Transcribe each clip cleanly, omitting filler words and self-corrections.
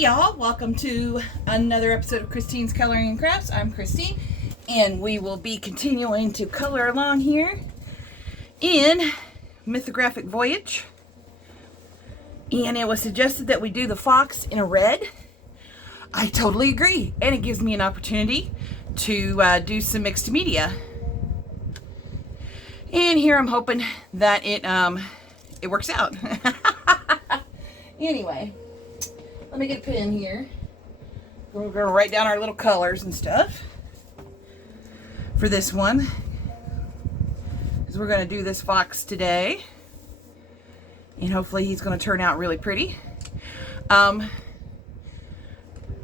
Hey y'all, welcome to another episode of Christine's Coloring and Crafts. I'm Christine, and we will be continuing to color along here in Mythographic Voyage. And it was suggested that we do the fox in a red. I totally agree, and it gives me an opportunity to do some mixed media. And here I'm hoping that it works out. Anyway. Let me get a pen here. We're going to write down our little colors and stuff for this one, because we're going to do this fox today, and hopefully he's going to turn out really pretty. I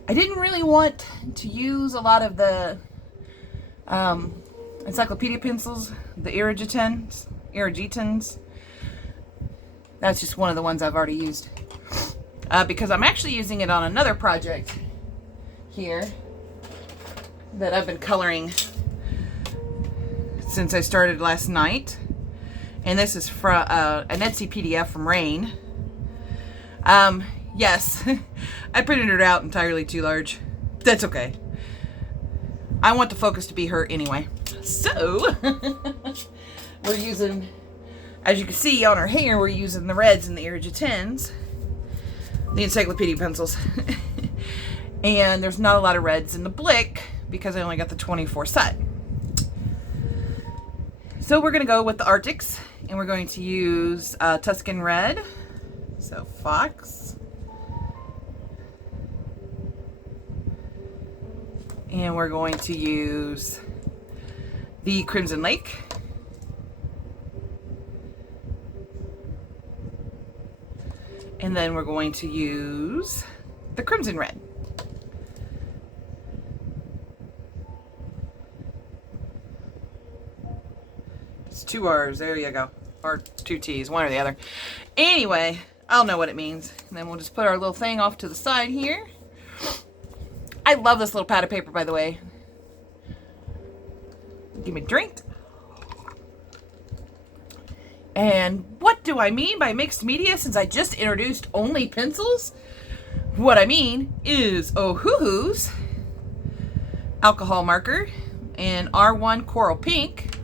didn't really want to use a lot of the encyclopedia pencils, the Irrigitans. That's just one of the ones I've already used. Because I'm actually using it on another project here that I've been coloring since I started last night. And this is from an Etsy PDF from Rain. Yes, I printed it out entirely too large. That's okay. I want the focus to be her anyway. So, we're using, as you can see on her hair, we're using the reds and the Irrigitans. The encyclopedia pencils. And there's not a lot of reds in the Blick because I only got the 24 set. So we're going to go with the Arctics, and we're going to use Tuscan Red, so fox, and we're going to use the Crimson Lake, and then we're going to use the Crimson Red. It's 2 R's, there you go. Or 2 T's, one or the other. Anyway, I'll know what it means. And then we'll just put our little thing off to the side here. I love this little pad of paper, by the way. Give me a drink. And what do I mean by mixed media, since I just introduced only pencils? What I mean is Ohuhu's alcohol marker and R1 Coral Pink,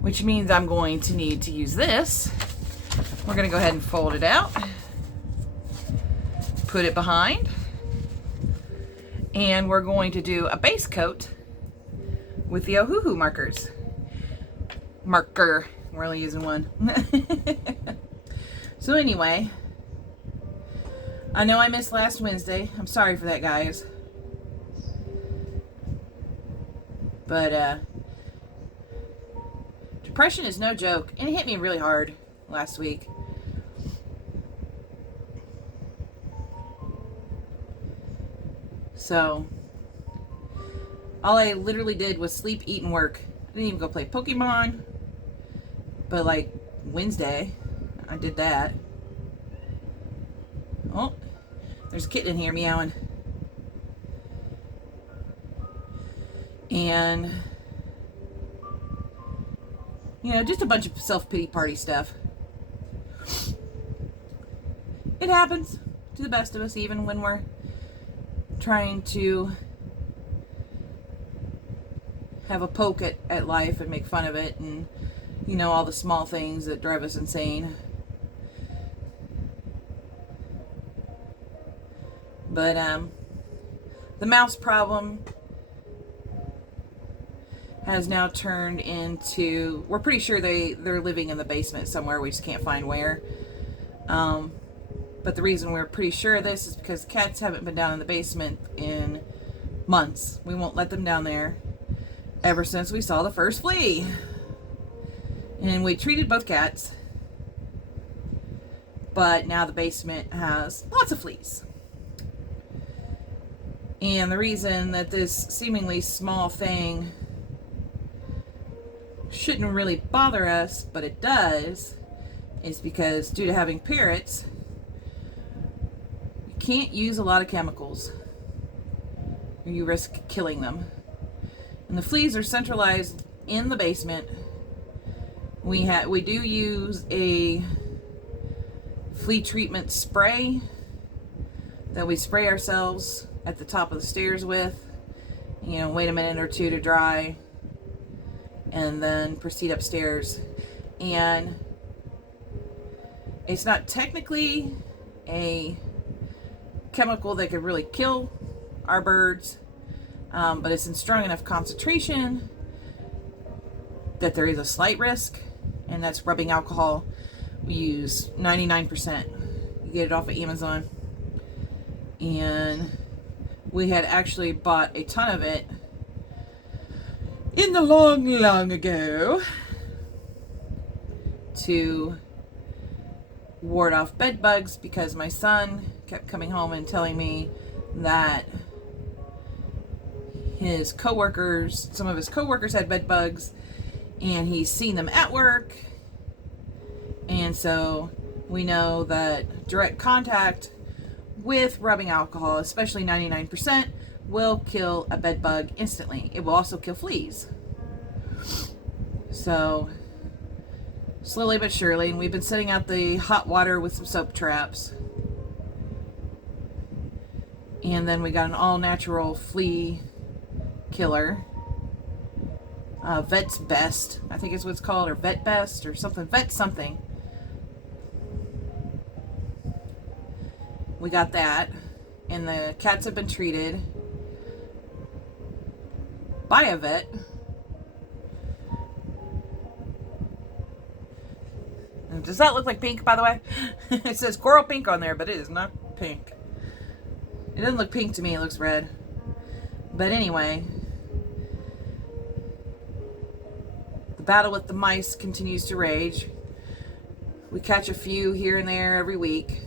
which means I'm going to need to use this. We're going to go ahead and fold it out, put it behind, and we're going to do a base coat with the Ohuhu marker. We're only using one. So anyway, I know I missed last Wednesday. I'm sorry for that, guys. But depression is no joke, and it hit me really hard last week. So all I literally did was sleep, eat, and work. I didn't even go play Pokemon. But like Wednesday, I did that. Oh, there's a kitten in here meowing. And, you know, just a bunch of self-pity party stuff. It happens to the best of us, even when we're trying to have a poke at life and make fun of it, and you know, all the small things that drive us insane. But the mouse problem has now turned into, we're pretty sure they're living in the basement somewhere, we just can't find where. But the reason we're pretty sure of this is because cats haven't been down in the basement in months. We won't let them down there ever since we saw the first flea. And we treated both cats, but now the basement has lots of fleas. And the reason that this seemingly small thing shouldn't really bother us, but it does, is because due to having parrots, you can't use a lot of chemicals, or you risk killing them. And the fleas are centralized in the basement. We do use a flea treatment spray that we spray ourselves at the top of the stairs with. You know, wait a minute or two to dry, and then proceed upstairs. And it's not technically a chemical that could really kill our birds, but it's in strong enough concentration that there is a slight risk, and that's rubbing alcohol. We use 99%. You get it off of Amazon. And we had actually bought a ton of it in the long ago to ward off bed bugs, because my son kept coming home and telling me that some of his coworkers had bed bugs, and he's seen them at work. And so we know that direct contact with rubbing alcohol, especially 99%, will kill a bed bug instantly. It will also kill fleas. So slowly but surely, and we've been setting out the hot water with some soap traps. And then we got an all-natural flea killer. Vet's Best, I think is what it's called, or Vet Best, or something. Vet something. We got that, and the cats have been treated by a vet. And does that look like pink, by the way? It says coral pink on there, but it is not pink. It doesn't look pink to me, it looks red. But anyway, the battle with the mice continues to rage. We catch a few here and there every week.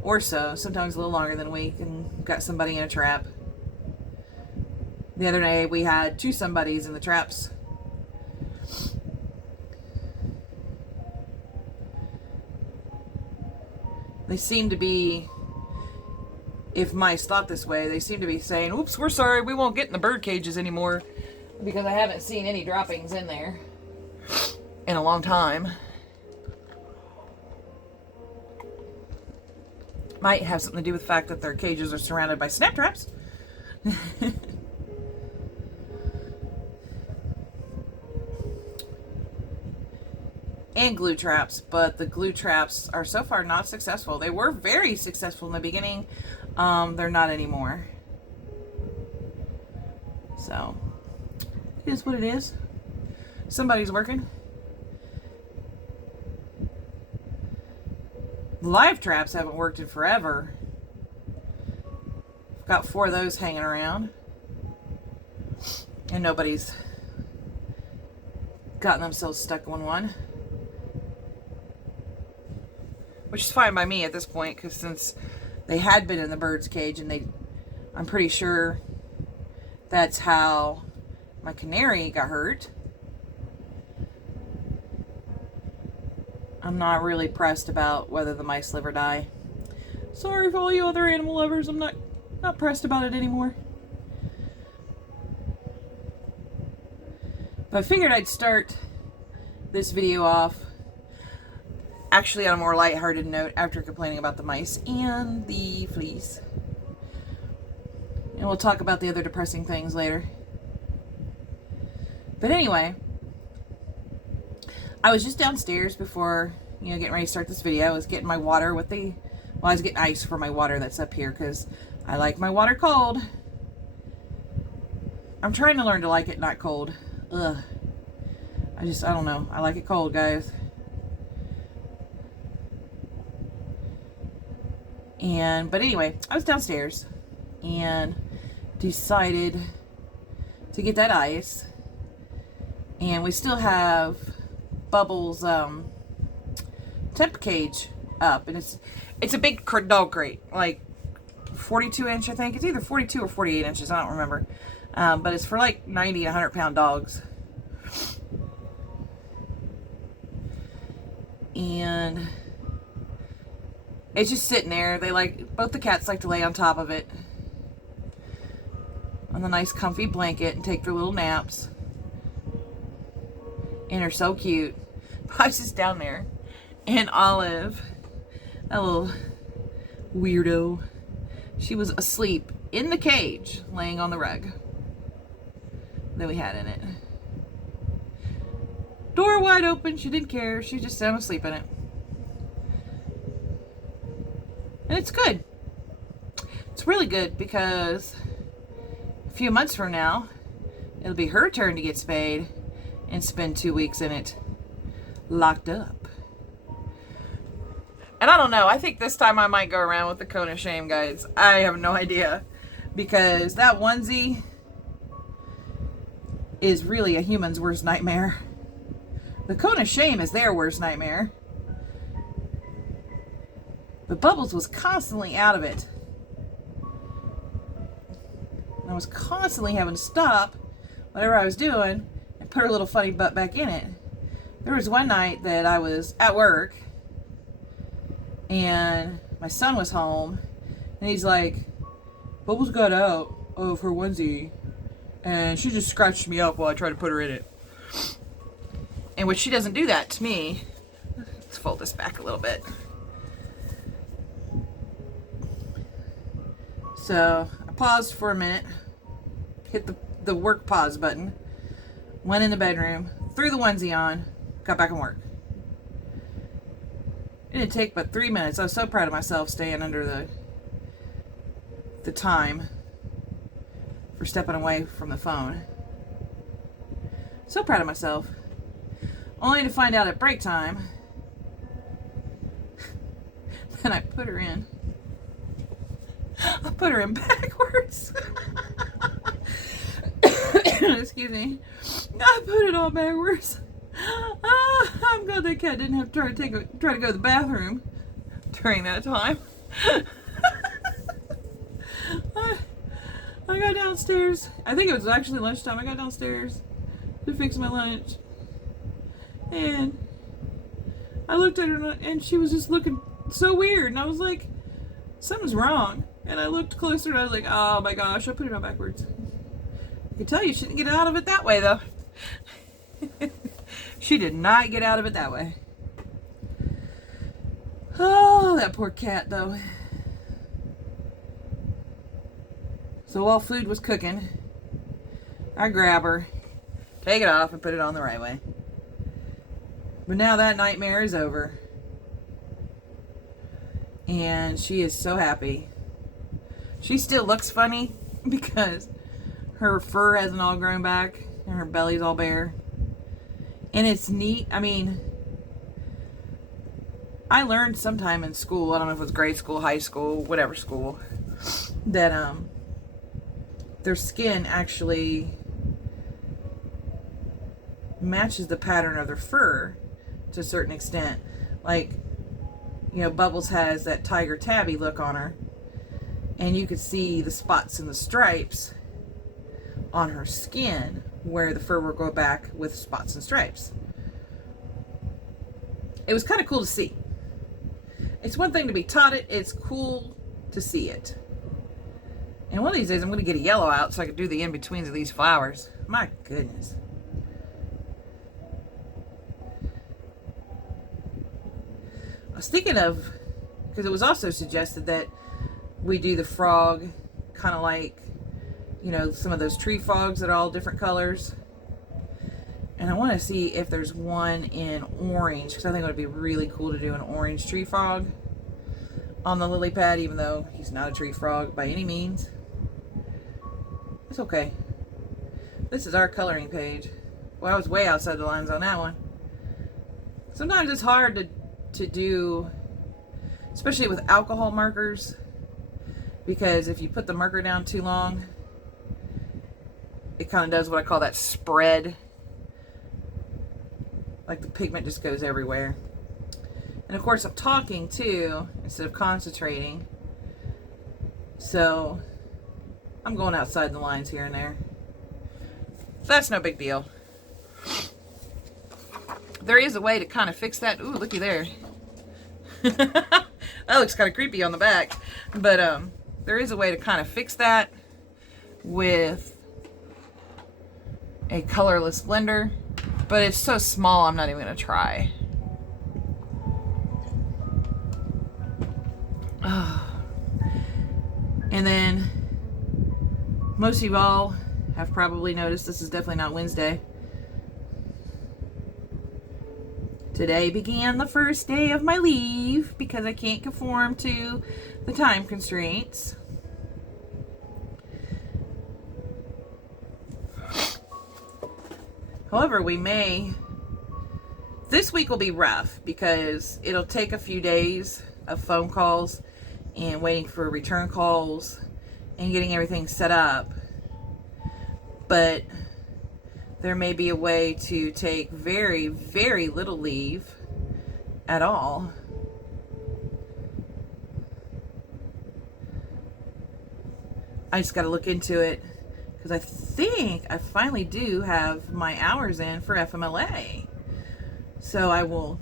Or so, sometimes a little longer than a week, and got somebody in a trap. The other day we had 2 somebodies in the traps. They seem to be, if mice thought this way, they seem to be saying, oops, we're sorry, we won't get in the bird cages anymore, because I haven't seen any droppings in there in a long time. Might have something to do with the fact that their cages are surrounded by snap traps. And glue traps, but the glue traps are so far not successful. They were very successful in the beginning. They're not anymore. So, it is what it is. Somebody's working. Live traps haven't worked in forever. I've got 4 of those hanging around, and nobody's gotten themselves stuck on one, which is fine by me at this point, because since they had been in the bird's cage, and I'm pretty sure that's how my canary got hurt. I'm not really pressed about whether the mice live or die. Sorry for all you other animal lovers. I'm not pressed about it anymore. But I figured I'd start this video off actually on a more lighthearted note after complaining about the mice and the fleas. And we'll talk about the other depressing things later. But anyway, I was just downstairs before, getting ready to start this video. I was getting my water with I was getting ice for my water that's up here, because I like my water cold. I'm trying to learn to like it not cold. Ugh. I don't know. I like it cold, guys. But anyway, I was downstairs and decided to get that ice. And we still have Bubbles temp cage up, and it's a big dog crate, like 42 inch, I think. It's either 42 or 48 inches, I don't remember. But it's for like 90 to 100 pound dogs. And it's just sitting there. Both the cats like to lay on top of it on the nice comfy blanket and take their little naps. And they're so cute. I was just down there, and Olive, that little Weirdo. She was asleep in the cage, laying on the rug that we had in it. Door wide open. She didn't care. She just fell asleep in it. And it's good. It's really good because a few months from now, it'll be her turn to get spayed and spend 2 weeks in it locked up. And I don't know. I think this time I might go around with the cone of shame, guys. I have no idea. Because that onesie is really a human's worst nightmare. The cone of shame is their worst nightmare. But Bubbles was constantly out of it. And I was constantly having to stop whatever I was doing and put her little funny butt back in it. There was one night that I was at work and my son was home and he's like, Bubbles got out of her onesie and she just scratched me up while I tried to put her in it. And which she doesn't do that to me. Let's fold this back a little bit. So I paused for a minute, hit the work pause button, went in the bedroom, threw the onesie on, got back on work. It didn't take but 3 minutes. I was so proud of myself staying under the time for stepping away from the phone. So proud of myself. Only to find out at break time that I put her in. I put her in backwards. Excuse me. I put it all backwards. I'm glad that cat didn't have to try to go to the bathroom during that time. I got downstairs. I think it was actually lunchtime. I got downstairs to fix my lunch. And I looked at her and she was just looking so weird. And I was like, something's wrong. And I looked closer and I was like, oh my gosh, I put it on backwards. I can tell you she didn't get out of it that way though. She did not get out of it that way. Oh, that poor cat though. So while food was cooking, I grab her, take it off, and put it on the right way. But now that nightmare is over. And she is so happy. She still looks funny because her fur hasn't all grown back and her belly's all bare. And it's neat. I mean, I learned sometime in school, I don't know if it was grade school, high school, whatever school, that their skin actually matches the pattern of their fur to a certain extent. Like, you know, Bubbles has that tiger tabby look on her, and you could see the spots and the stripes on her skin where the fur will go back with spots and stripes. It was kind of cool to see. It's one thing to be taught it, it's cool to see it. And one of these days I'm going to get a yellow out so I can do the in-betweens of these flowers. My goodness. I was thinking of, because it was also suggested that we do the frog kind of like, you know, some of those tree frogs that are all different colors. And I want to see if there's one in orange, because I think it would be really cool to do an orange tree frog on the lily pad, even though he's not a tree frog by any means. It's okay. This is our coloring page. Well, I was way outside the lines on that one. Sometimes it's hard to do, especially with alcohol markers, because if you put the marker down too long, it kind of does what I call that spread. Like the pigment just goes everywhere. And of course I'm talking too, instead of concentrating. So I'm going outside the lines here and there. That's no big deal. There is a way to kind of fix that. Ooh, looky there. That looks kind of creepy on the back. But there is a way to kind of fix that with a colorless blender. But it's so small, I'm not even going to try. Oh. And then most of you all have probably noticed this is definitely not Wednesday. Today began the first day of my leave because I can't conform to the time constraints. However, this week will be rough because it'll take a few days of phone calls and waiting for return calls and getting everything set up. But there may be a way to take very, very little leave at all. I just got to look into it because I think I finally do have my hours in for FMLA. So I will,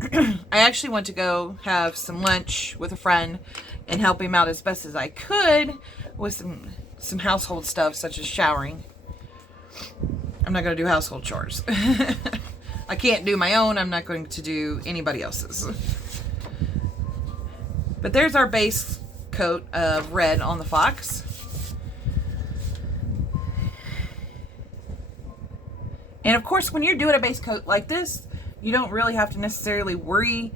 I actually want to go have some lunch with a friend and help him out as best as I could with some household stuff such as showering. I'm not going to do household chores. I can't do my own. I'm not going to do anybody else's. But there's our base coat of red on the fox. And of course, when you're doing a base coat like this, you don't really have to necessarily worry,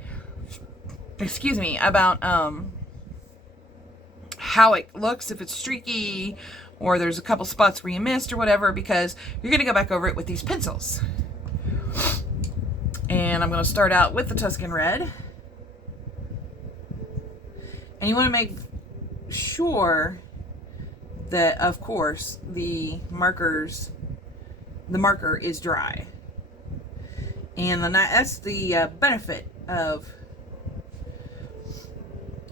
about how it looks, if it's streaky or there's a couple spots where you missed or whatever, because you're going to go back over it with these pencils. And I'm going to start out with the Tuscan Red. And you want to make sure that, of course, the marker is dry. And that's the benefit of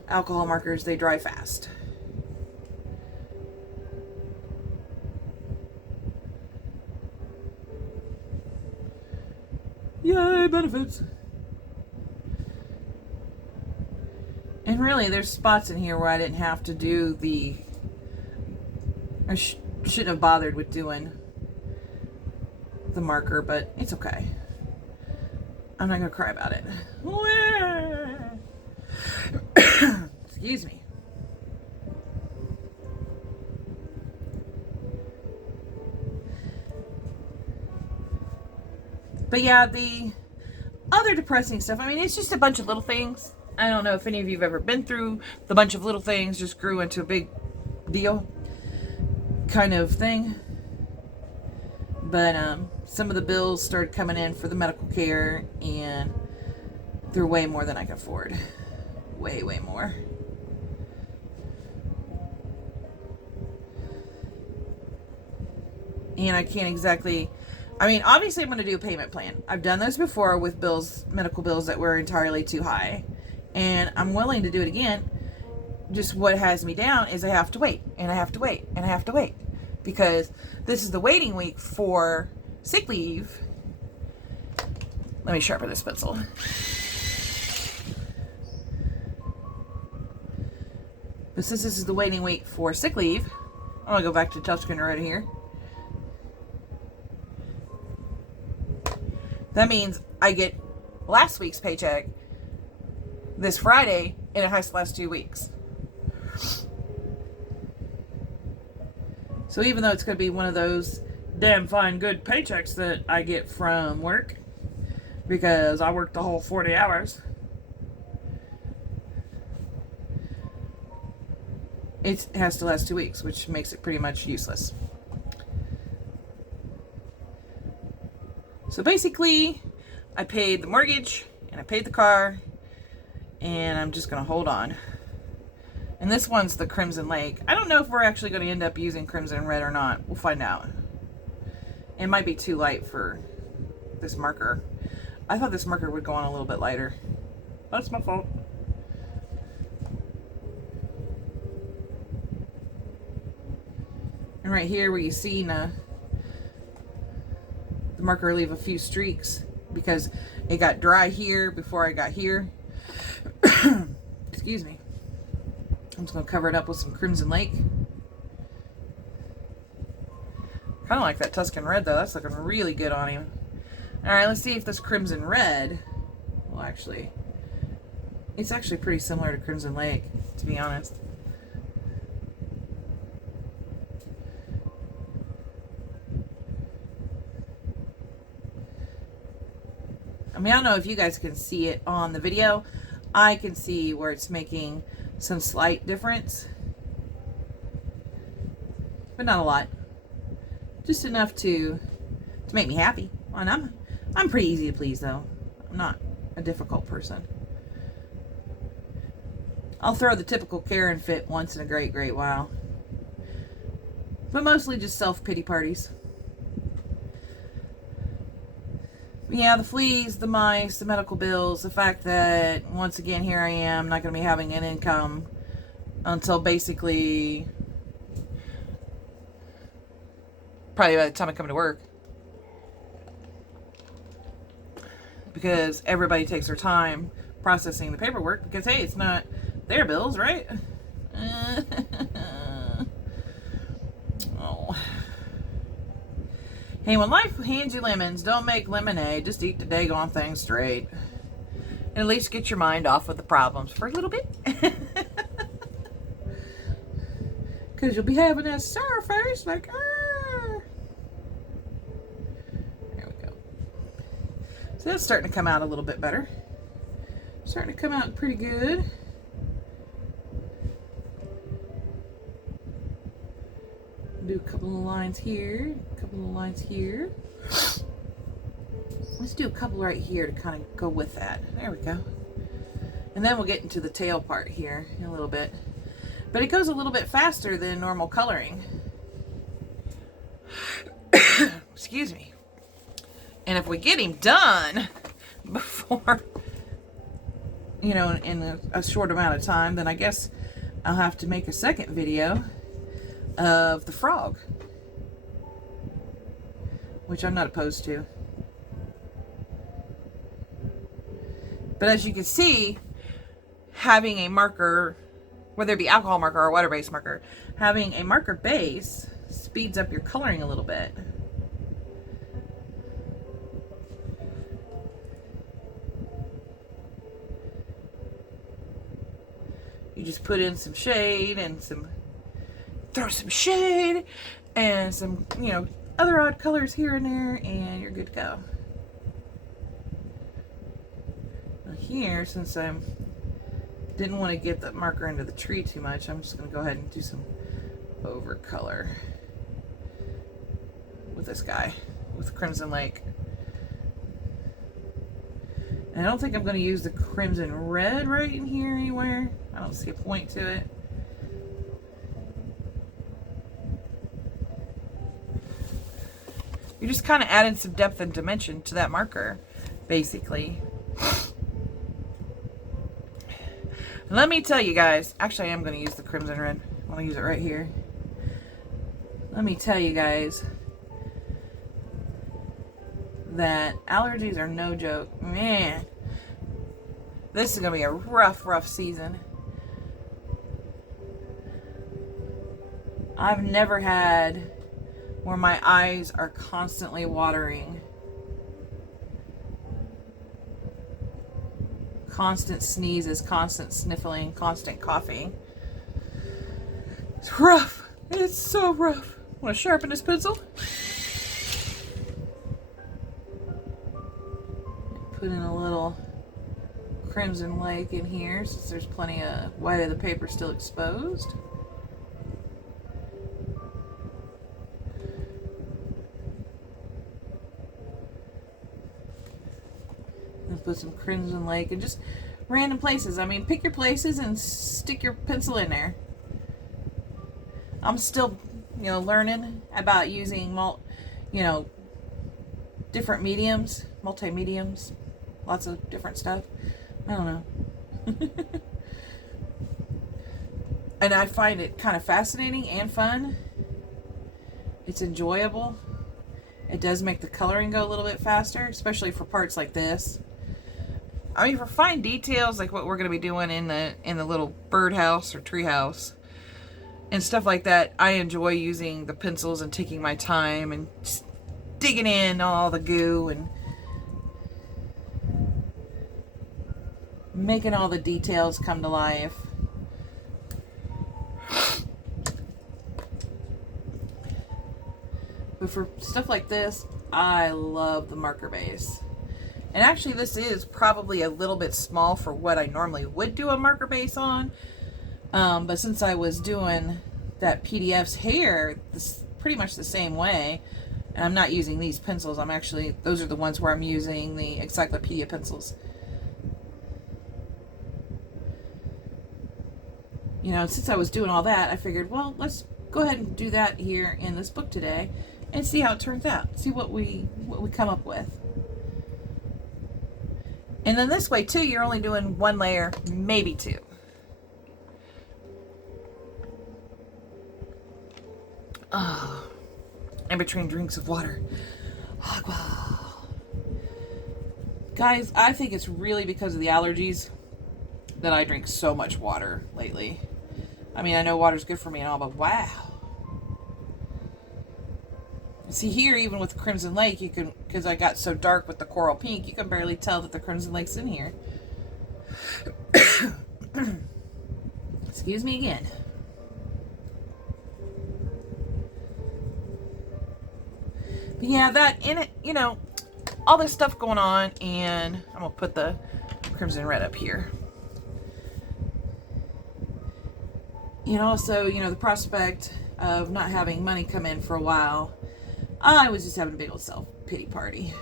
alcohol markers. They dry fast. Yay, benefits. And really, there's spots in here where I didn't have to do I shouldn't have bothered with doing the marker, but it's okay. I'm not going to cry about it. Excuse me. But yeah, the other depressing stuff, I mean, it's just a bunch of little things. I don't know if any of you have ever been through the bunch of little things just grew into a big deal kind of thing. But some of the bills started coming in for the medical care, and they're way more than I can afford. Way, way more. And I can't exactly, I mean, obviously I'm going to do a payment plan. I've done this before with medical bills that were entirely too high. And I'm willing to do it again. Just what has me down is I have to wait, and I have to wait, and I have to wait. Because this is the waiting week for sick leave. Let me sharpen this pencil. But since this is the waiting week for sick leave, I'm going to go back to Tuscan Red here. That means I get last week's paycheck this Friday, and it has to last 2 weeks. So even though it's going to be one of those damn fine good paychecks that I get from work, because I worked the whole 40 hours, it has to last 2 weeks, which makes it pretty much useless. So basically, I paid the mortgage, and I paid the car, and I'm just going to hold on. And this one's the Crimson Lake. I don't know if we're actually going to end up using Crimson Red or not. We'll find out. It might be too light for this marker. I thought this marker would go on a little bit lighter. That's my fault. And right here where you see the marker leave a few streaks because it got dry here before I got here. Excuse me. I'm just going to cover it up with some Crimson Lake. Kind of like that Tuscan Red, though. That's looking really good on him. Alright, let's see if this Crimson Red will actually... It's actually pretty similar to Crimson Lake, to be honest. I mean, I don't know if you guys can see it on the video. I can see where it's making some slight difference, but not a lot. Just enough to make me happy. And I'm pretty easy to please, though. I'm not a difficult person. I'll throw the typical Karen fit once in a great while, but mostly just self-pity parties. Yeah, the fleas, the mice, the medical bills, the fact that, once again, here I am, not going to be having an income until basically probably by the time I come to work. Because everybody takes their time processing the paperwork because, hey, it's not their bills, right? Oh. Hey, when life hands you lemons, don't make lemonade. Just eat the daggone thing straight. And at least get your mind off of the problems for a little bit. Because you'll be having that sour face like, ah. There we go. So that's starting to come out a little bit better. Starting to come out pretty good. Do a couple of lines here, a couple of lines here. Let's do a couple right here to kind of go with that. There we go. And then we'll get into the tail part here in a little bit. But it goes a little bit faster than normal coloring. Excuse me. And if we get him done before, you know, in a short amount of time, then I guess I'll have to make a second video of the frog, which I'm not opposed to. But as you can see, having a marker, whether it be alcohol marker or water-based marker, having a marker base speeds up your coloring a little bit. You just put in some shade and throw some shade and some, you know, other odd colors here and there, and you're good to go. Now here, since I didn't want to get the marker into the tree too much, I'm just going to go ahead and do some over color with this guy, with Crimson Lake. And I don't think I'm going to use the Crimson Red right in here anywhere. I don't see a point to it. You're just kind of adding some depth and dimension to that marker, basically. Let me tell you guys, actually I am going to use the Crimson Red. I'm going to use it right here. Let me tell you guys that allergies are no joke. Man, this is going to be a rough season. I've never had where my eyes are constantly watering. Constant sneezes, constant sniffling, constant coughing. It's rough. It's so rough. Want to sharpen this pencil? Put in a little Crimson Lake in here since there's plenty of white of the paper still exposed. Put some Crimson Lake and just random places. I mean, pick your places and stick your pencil in there. I'm still, you know, learning about using different mediums, multi-mediums, lots of different stuff. I don't know. And I find it kind of fascinating and fun. It's enjoyable. It does make the coloring go a little bit faster, especially for parts like this. I mean, for fine details, like what we're going to be doing in the little birdhouse or treehouse and stuff like that, I enjoy using the pencils and taking my time and just digging in all the goo and making all the details come to life. But for stuff like this, I love the marker base. And actually this is probably a little bit small for what I normally would do a marker base on. But since I was doing that PDF's hair this pretty much the same way, and I'm not using these pencils, those are the ones where I'm using the Encyclopedia pencils. You know, since I was doing all that, I figured, well, let's go ahead and do that here in this book today and see how it turns out. See what we come up with. And then this way too, you're only doing one layer, maybe two. Oh, in between drinks of water. Agua. Guys, I think it's really because of the allergies that I drink so much water lately. I mean, I know water's good for me and all, but wow. See here, even with Crimson Lake, you can, because I got so dark with the coral pink, you can barely tell that the Crimson Lake's in here. Excuse me again. But yeah, that in it, you know, all this stuff going on, and I'm gonna put the Crimson Red up here. You know, so, you know, the prospect of not having money come in for a while, I was just having a big old self-pity party.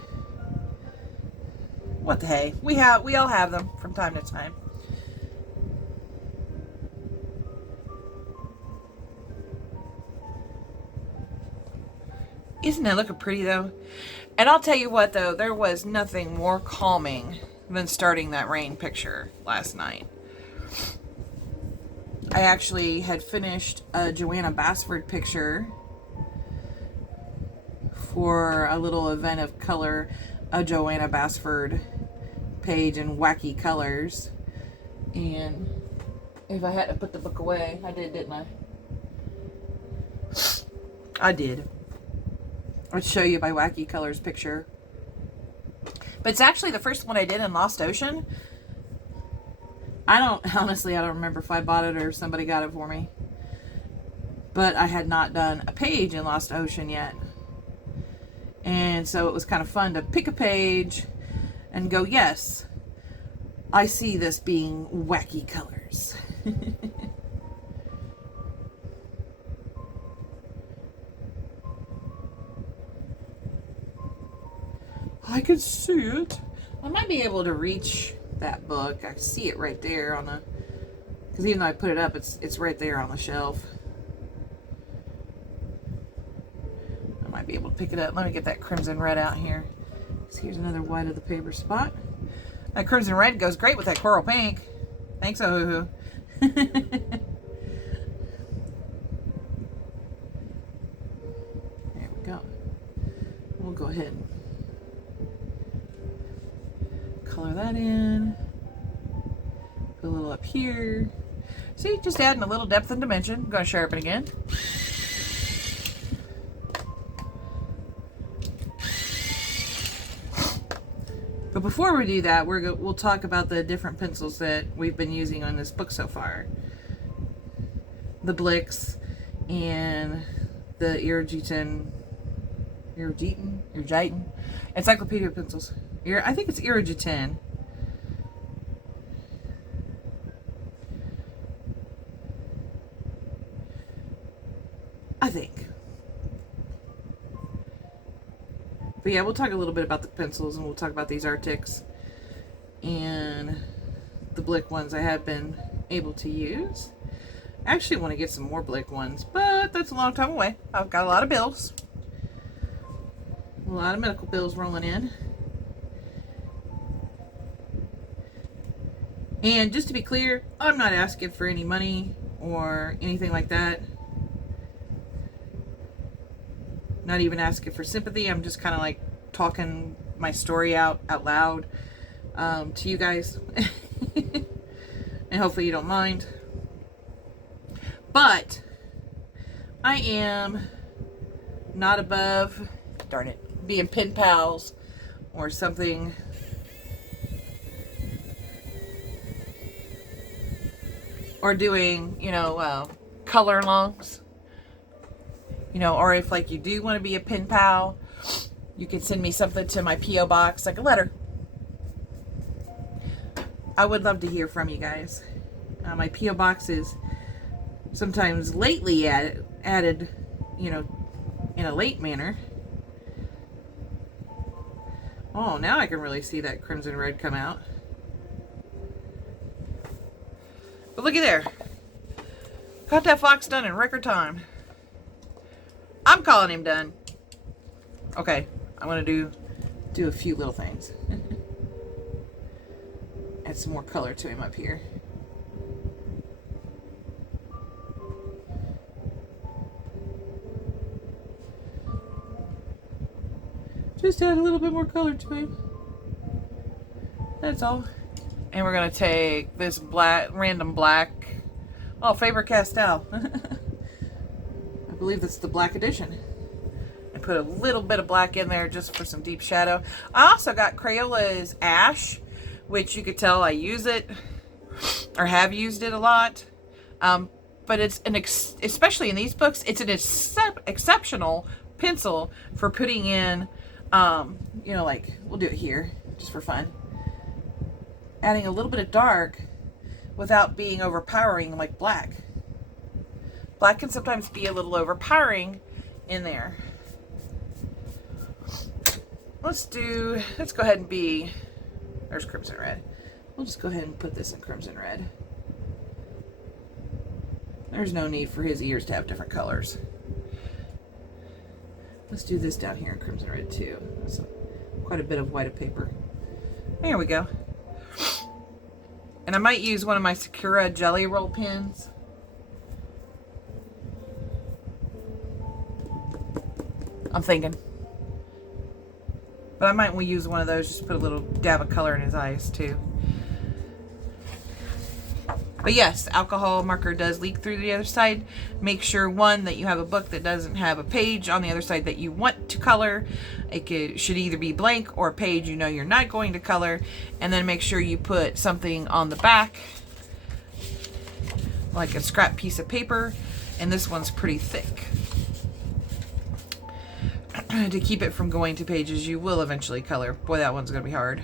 What the hey? We all have them from time to time. Isn't that looking pretty though? And I'll tell you what though, there was nothing more calming than starting that rain picture last night. I actually had finished a Joanna Basford picture for a little event of color, a Joanna Basford page in wacky colors. And if I had to put the book away, I did, didn't I? I did. I'd show you my wacky colors picture. But it's actually the first one I did in Lost Ocean. Honestly, I don't remember if I bought it or somebody got it for me. But I had not done a page in Lost Ocean yet. And so it was kind of fun to pick a page and go, yes, I see this being wacky colors. I can see it. I might be able to reach that book. I see it right there on the, because even though I put it up, it's right there on the shelf. I might be able to pick it up. Let me get that Crimson Red out here. So here's another white of the paper spot. That Crimson Red goes great with that coral pink. Thanks, Ohuhu. There we go. We'll go ahead and color that in. Put a little up here. See, just adding a little depth and dimension. I'm going to sharpen again. But before we do that, we'll talk about the different pencils that we've been using on this book so far. The Blix and the Irigitan Encyclopedia pencils. I think it's Irigitan. I think. But yeah, we'll talk a little bit about the pencils, and we'll talk about these Arctics and the Blick ones I have been able to use. I actually want to get some more Blick ones, but that's a long time away. I've got a lot of bills. A lot of medical bills rolling in. And just to be clear, I'm not asking for any money or anything like that. Not even asking for sympathy. I'm just kind of like talking my story out loud to you guys. And hopefully you don't mind. But I am not above, darn it, being pen pals or something. Or doing, you know, color alongs. You know, or if like you do want to be a pen pal, you can send me something to my P.O. box, like a letter. I would love to hear from you guys. My P.O. box is sometimes lately added, you know, in a late manner. Oh, now I can really see that crimson red come out. But looky there. Got that fox done in record time. I'm calling him done. Okay, I want to do a few little things. Add some more color to him up here. Just add a little bit more color to him. That's all. And we're going to take this random black. Oh, Faber-Castell. I believe that's the black edition. And put a little bit of black in there just for some deep shadow. I also got Crayola's Ash, which you could tell I use it or have used it a lot. But it's especially in these books, it's an exceptional pencil for putting in, you know, like, we'll do it here just for fun. Adding a little bit of dark without being overpowering like black. Black can sometimes be a little overpowering in there. Let's go ahead and there's crimson red. We'll just go ahead and put this in crimson red. There's no need for his ears to have different colors. Let's do this down here in crimson red too. That's quite a bit of white of paper. There we go. And I might use one of my Sakura jelly roll pens. I'm thinking. But I might use one of those just to put a little dab of color in his eyes too. But yes, alcohol marker does leak through the other side. Make sure, one, that you have a book that doesn't have a page on the other side that you want to color. It should either be blank or a page you know you're not going to color. And then make sure you put something on the back, like a scrap piece of paper. And this one's pretty thick. To keep it from going to pages you will eventually color. Boy, that one's going to be hard.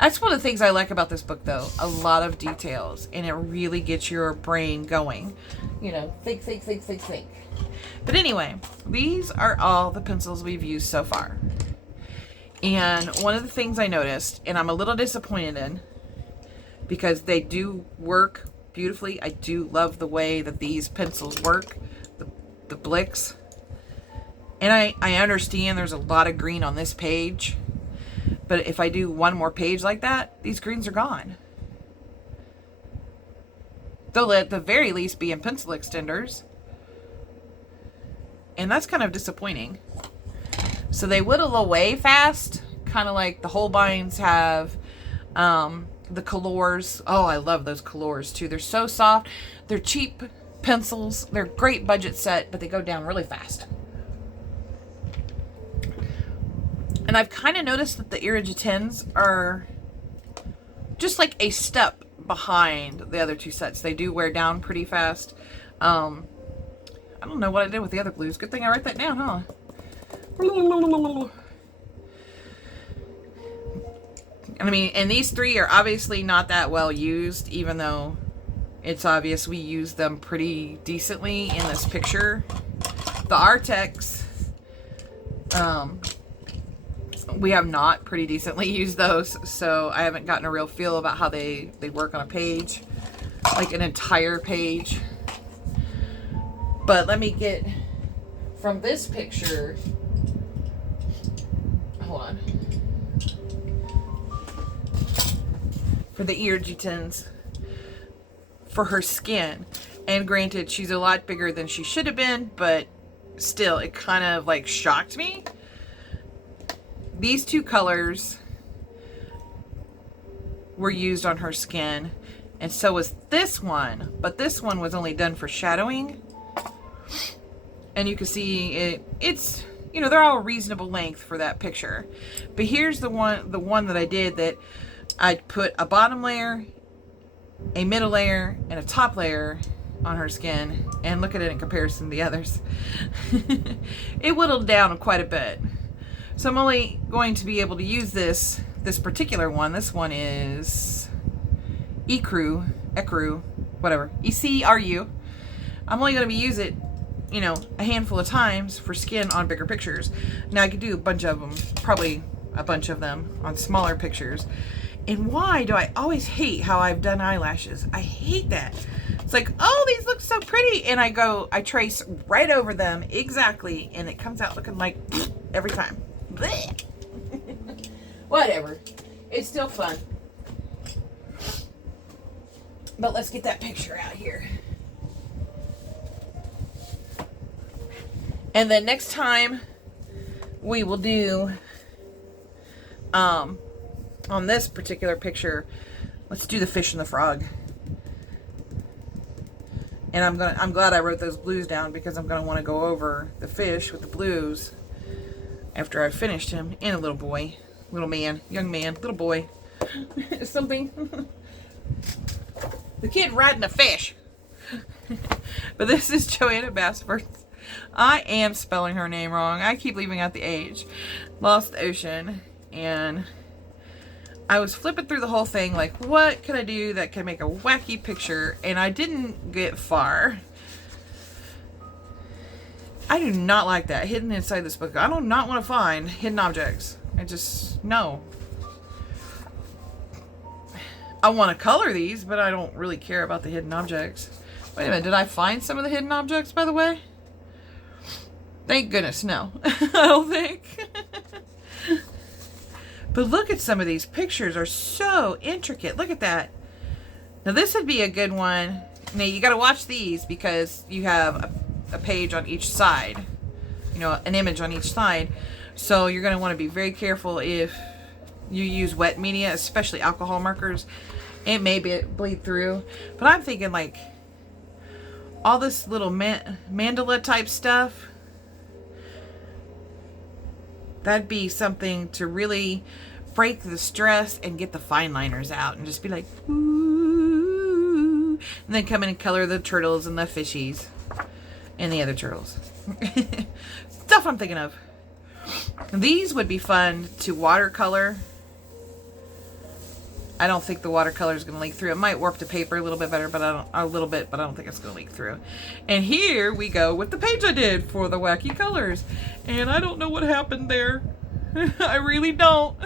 That's one of the things I like about this book, though. A lot of details, and it really gets your brain going. You know, think. But anyway, these are all the pencils we've used so far. And one of the things I noticed, and I'm a little disappointed in, because they do work beautifully. I do love the way that these pencils work, the Blicks. And I understand there's a lot of green on this page. But if I do one more page like that, these greens are gone. They'll at the very least be in pencil extenders. And that's kind of disappointing. So they whittle away fast. Kind of like the Holbeins have the colors. Oh, I love those colors too. They're so soft. They're cheap pencils. They're a great budget set, but they go down really fast. And I've kind of noticed that the Irrigitins are just like a step behind the other two sets. They do wear down pretty fast. I don't know what I did with the other blues. Good thing I write that down, huh? And I mean, and these three are obviously not that well used, even though it's obvious we use them pretty decently in this picture. The Artex, we have not pretty decently used those, so I haven't gotten a real feel about how they work on a page, like an entire page. But let me get from this picture, hold on, for the Irrigitins for her skin. And granted, she's a lot bigger than she should have been, but still, it kind of like shocked me. These two colors were used on her skin, and so was this one, but this one was only done for shadowing. And you can see it's, you know, they're all reasonable length for that picture. But here's the one that I did, that I put a bottom layer, a middle layer, and a top layer on her skin, and look at it in comparison to the others. It whittled down quite a bit. So I'm only going to be able to use this particular one. This one is ecru, whatever, ECRU. I'm only going to use it, you know, a handful of times for skin on bigger pictures. Now I could do a bunch of them, probably a bunch of them on smaller pictures. And why do I always hate how I've done eyelashes? I hate that. It's like, oh, these look so pretty. And I trace right over them exactly. And it comes out looking like every time. Blech. Whatever. It's still fun. But let's get that picture out here. And then next time we will do, on this particular picture, let's do the fish and the frog. And I'm glad I wrote those blues down, because I'm gonna want to go over the fish with the blues after I've finished him. And a little boy, little man, young man, little boy, something. The kid riding a fish. But this is Joanna Bassford. I am spelling her name wrong. I keep leaving out the H. Lost Ocean. And I was flipping through the whole thing like, what can I do that can make a wacky picture? And I didn't get far. I do not like that. Hidden inside this book. I do not want to find hidden objects. I just, no. I want to color these, but I don't really care about the hidden objects. Wait a minute. Did I find some of the hidden objects, by the way? Thank goodness, no. I don't think. But look at some of these pictures, are so intricate. Look at that. Now this would be a good one. Now you got to watch these, because you have a page on each side. You know, an image on each side. So you're going to want to be very careful if you use wet media, especially alcohol markers. It may bleed through. But I'm thinking like all this little mandala type stuff. That'd be something to really break the stress and get the fine liners out and just be like, ooh, and then come in and color the turtles and the fishies and the other turtles. Stuff I'm thinking of. These would be fun to watercolor. I don't think the watercolor is going to leak through. It might warp the paper a little bit better, but I don't think it's going to leak through. And here we go with the page I did for the wacky colors. And I don't know what happened there. I really don't.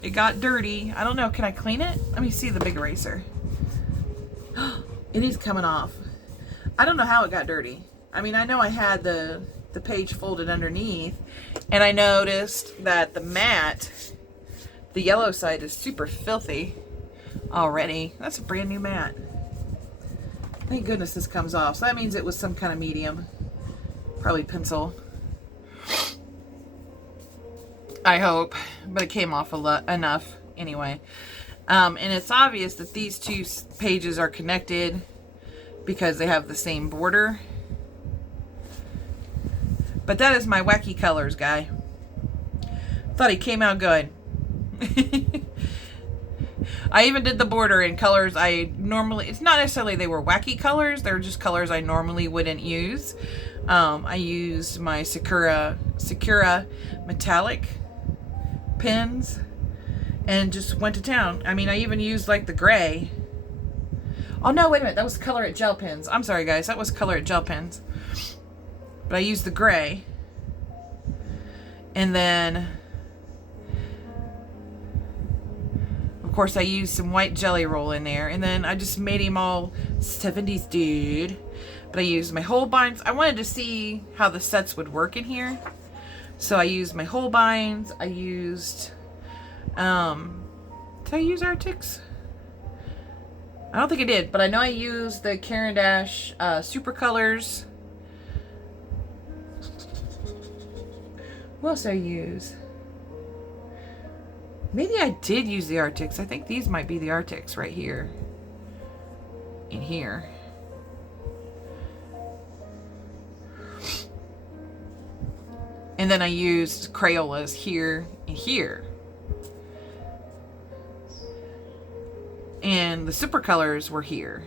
It got dirty. I don't know. Can I clean it? Let me see the big eraser. It is coming off. I don't know how it got dirty. I mean, I know I had the page folded underneath, and I noticed that the matte, the yellow side, is super filthy already. That's a brand new mat. Thank goodness this comes off. So that means it was some kind of medium. Probably pencil. I hope. But it came off enough anyway. And it's obvious that these two pages are connected because they have the same border. But that is my wacky colors guy. Thought he came out good. I even did the border in colors I normally, it's not necessarily they were wacky colors, they're just colors I normally wouldn't use. I used my Sakura metallic pens and just went to town. I mean, I even used like the gray. Oh no, wait a minute, that was Color It gel pens. I'm sorry guys, that was Color It gel pens. But I used the gray. And then of course, I used some white jelly roll in there. And then I just made him all 70s dude. But I used my Holbeins. I wanted to see how the sets would work in here. So I used my Holbeins. I used... did I use Arctics? I don't think I did. But I know I used the Caran d'Ache Super Colors. What else did I use? Maybe I did use the Arctics. I think these might be the Arctics right here. In here. And then I used Crayolas here and here. And the super colors were here.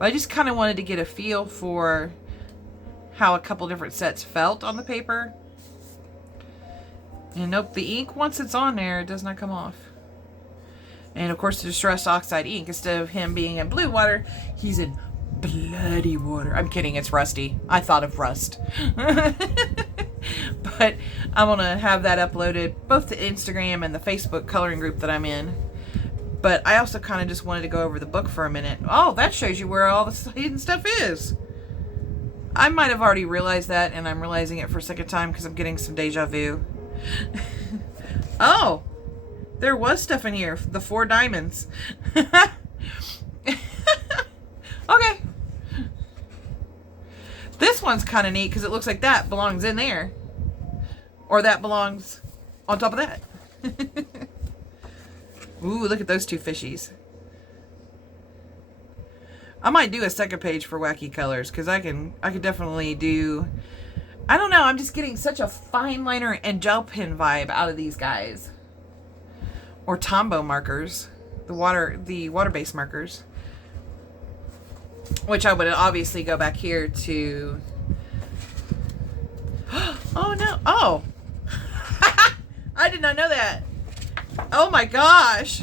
But I just kind of wanted to get a feel for how a couple different sets felt on the paper. And nope, the ink, once it's on there, it does not come off. And of course, the Distress Oxide ink, instead of him being in blue water, he's in bloody water. I'm kidding, it's rusty. I thought of rust. But I'm going to have that uploaded, both to Instagram and the Facebook coloring group that I'm in. But I also kind of just wanted to go over the book for a minute. Oh, that shows you where all the hidden stuff is. I might have already realized that, and I'm realizing it for a second time because I'm getting some deja vu. Oh, there was stuff in here. The 4 diamonds. Okay. This one's kind of neat because it looks like that belongs in there. Or that belongs on top of that. Ooh, look at those 2 fishies. I might do a second page for wacky colors because I could definitely do. I don't know. I'm just getting such a fine liner and gel pen vibe out of these guys. Or Tombow markers, the water-based markers, which I would obviously go back here to. Oh no! Oh, I did not know that. Oh my gosh!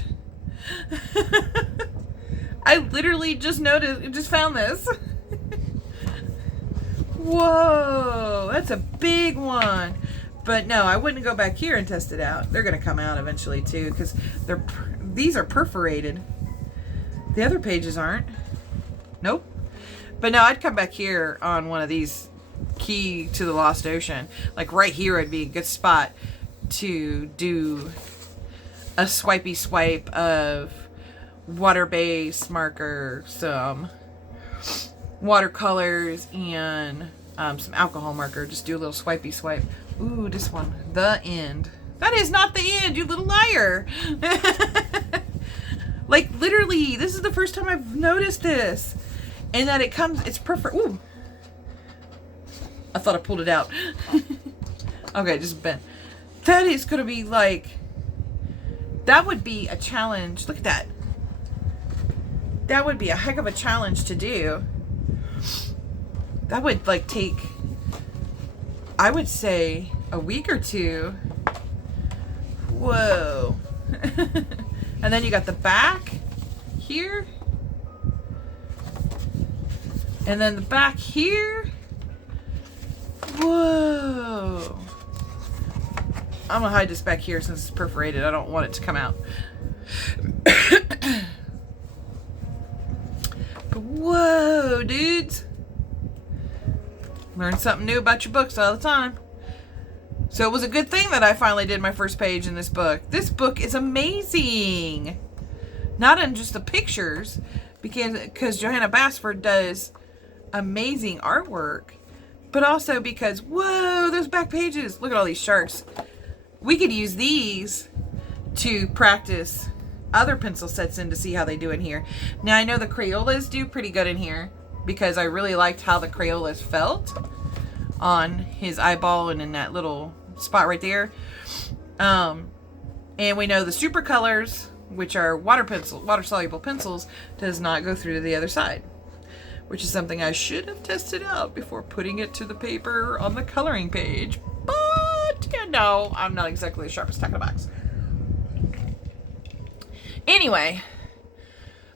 I literally just found this. Whoa, that's a big one. But no, I wouldn't go back here and test it out. They're going to come out eventually too, because these are perforated. The other pages aren't. Nope. But no, I'd come back here on one of these Key to the Lost Ocean. Like right here would be a good spot to do a swipey swipe of water-based marker, some watercolors, and some alcohol marker. Just do a little swipey swipe. Ooh, this one. The end. That is not the end, you little liar. Like, literally, this is the first time I've noticed this. And that it's perfect. Ooh. I thought I pulled it out. Okay, just bent. That is going to be like, that would be a challenge. Look at that. That would be a heck of a challenge to do. That would like take, I would say, a week or 2. Whoa. And then you got the back here. And then the back here. Whoa. I'm gonna hide this back here since it's perforated. I don't want it to come out. But whoa, dudes. Learn something new about your books all the time. So it was a good thing that I finally did my first page in this book. This book is amazing. Not in just the pictures, because Johanna Basford does amazing artwork, but also because, whoa, those back pages. Look at all these sharks. We could use these to practice other pencil sets in to see how they do in here. Now, I know the Crayolas do pretty good in here because I really liked how the Crayolas felt on his eyeball and in that little spot right there. And we know the super colors, which are water-soluble pencils, does not go through to the other side, which is something I should have tested out before putting it to the paper on the coloring page. But, yeah, no, I'm not exactly the sharpest tack in the box. Anyway,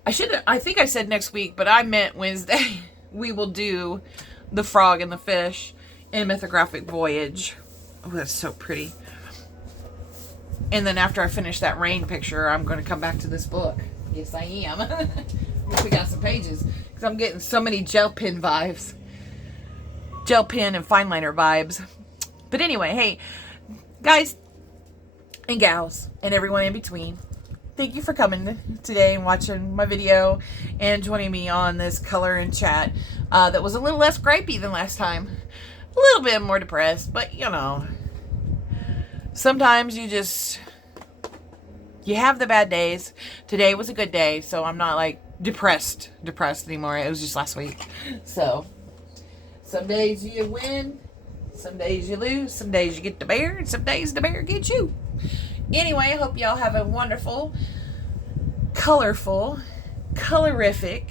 I think I said next week, but I meant Wednesday. We will do the frog and the fish in Mythographic Voyage. Oh, that's so pretty. And then after I finish that rain picture, I'm going to come back to this book. Yes, I am. Once we got some pages. Because I'm getting so many gel pen vibes. Gel pen and fine liner vibes. But anyway, hey, guys and gals and everyone in between. Thank you for coming today and watching my video and joining me on this color and chat that was a little less gripey than last time. A little bit more depressed, but you know, sometimes you have the bad days. Today was a good day, so I'm not like depressed anymore. It was just last week. So some days you win, some days you lose, some days you get the bear, and some days the bear gets you. Anyway, I hope y'all have a wonderful, colorful, colorific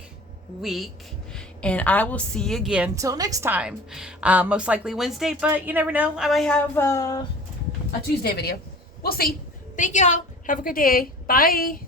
week. And I will see you again till next time. Most likely Wednesday, but you never know. I might have a Tuesday video. We'll see. Thank y'all. Have a good day. Bye.